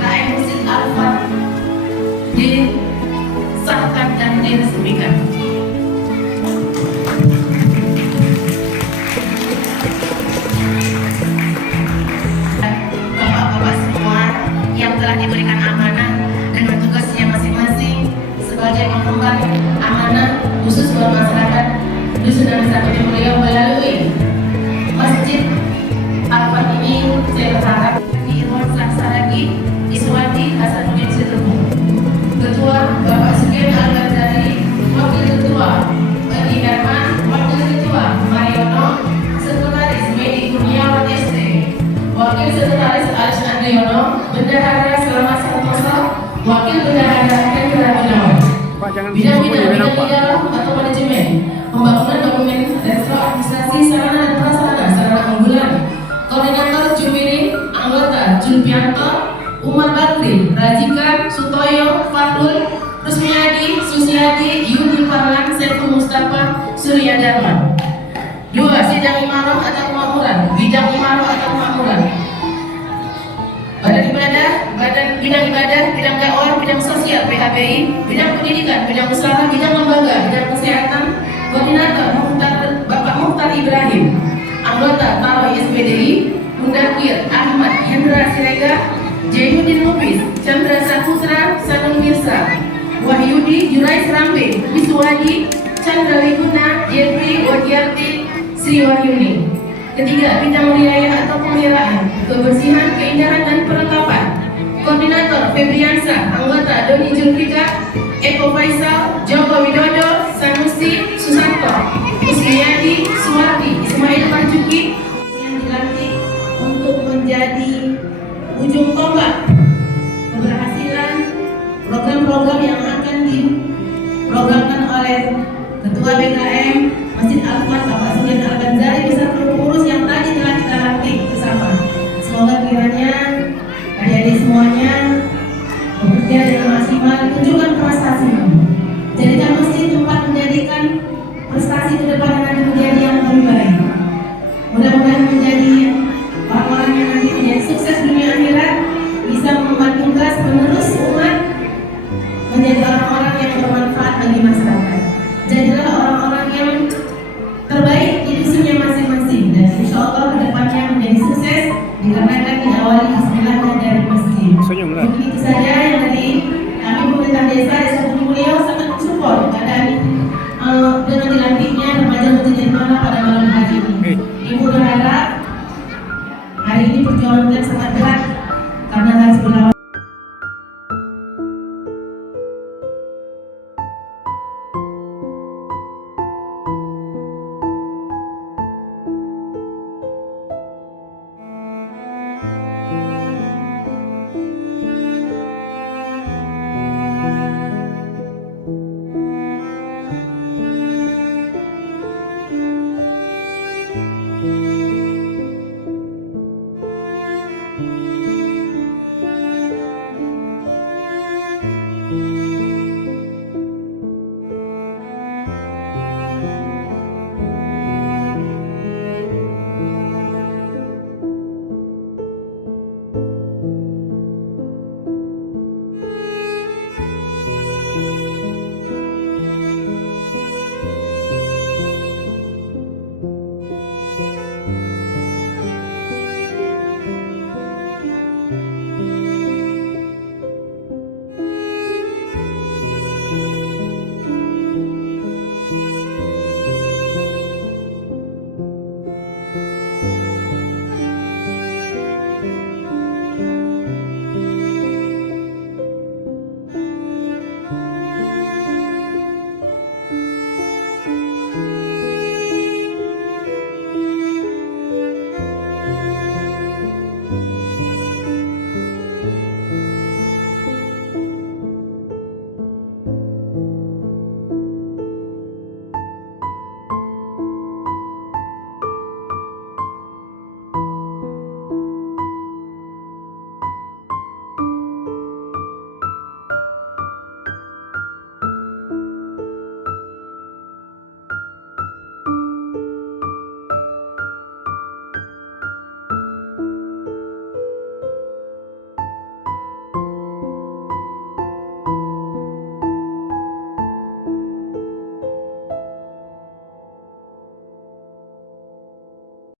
BKM Masjid Al-Fat disahkan dan diresmikan. Bapak-bapak semua yang telah diberikan amanah dengan tugasnya masing-masing sebagai pengemban amanah khusus buat masyarakat dusun dan desa beliau melalui Masjid Al-Fat ini. Saya berharap di Irwan Saksaragi Iswati Hasanuddin Sitorus, Ketua Bapak Sugeng Al-Ghazali, Wakil Ketua Edi Herman, Wakil Ketua Mariono, Sekretaris Medi Kurniawan ST, Wakil Sekretaris Alex Andriono, Bendahara Selamat Santoso, Wakil Bendahara Hendra Gunawan. Bidang-bidang di dalam atau manajemen, pembangunan dokumen retro administrasi sarana dan prasarana sarana unggulan, koordinator Jumirin, anggota Julpianto, Umar Bakri, Rajikan, Sutoyo, Fahrul, Rusmiadi, Susiadi, Yudi Parlan, Saiful Mustafa, Surya Darman. 2. Sidang Imaroh atau Kemakmuran, bidang Imaroh atau Kemakmuran, bidang ibadah, bidang dakwah, bidang sosial PHBI, bidang pendidikan, bidang usaha, bidang lembaga, bidang kesehatan, koordinator Bapak Mukhtar Ibrahim, anggota Tarawih SPDI, Mundakir Ahmad Hendra Siregar, Jainuddin Lubis, Chandra Saputra, Sanun Mirsa, Wahyudi, Jurais Rambe, Wiswadi, Chandra Wiguna, Jeffrey Wadiarti, Sri Wahyuni. 3. Bidang wilayah atau pemeliharaan, kebersihan, keindahan dan perlengkapan, koordinator Febriansa, anggota Doni Julfika, Eko Faisal, Joko Widodo, Sanusi Susanto, Usmiyadi, Suwardi, Ismail Marjuki yang dilantik untuk menjadi ujung tombak keberhasilan program-program yang akan diprogramkan oleh Ketua BKM Masjid Al-Fat Bapak Sugeng Al-Ghazali beserta pengurus yang tadi telah kita lantik bersama. Semoga kiranya adik-adik semuanya bekerja dengan maksimal, tunjukkan prestasimu. Jadikan masjid tempat menjadikan prestasi ke depan nanti menjadi yang lebih baik. Mudah-mudahan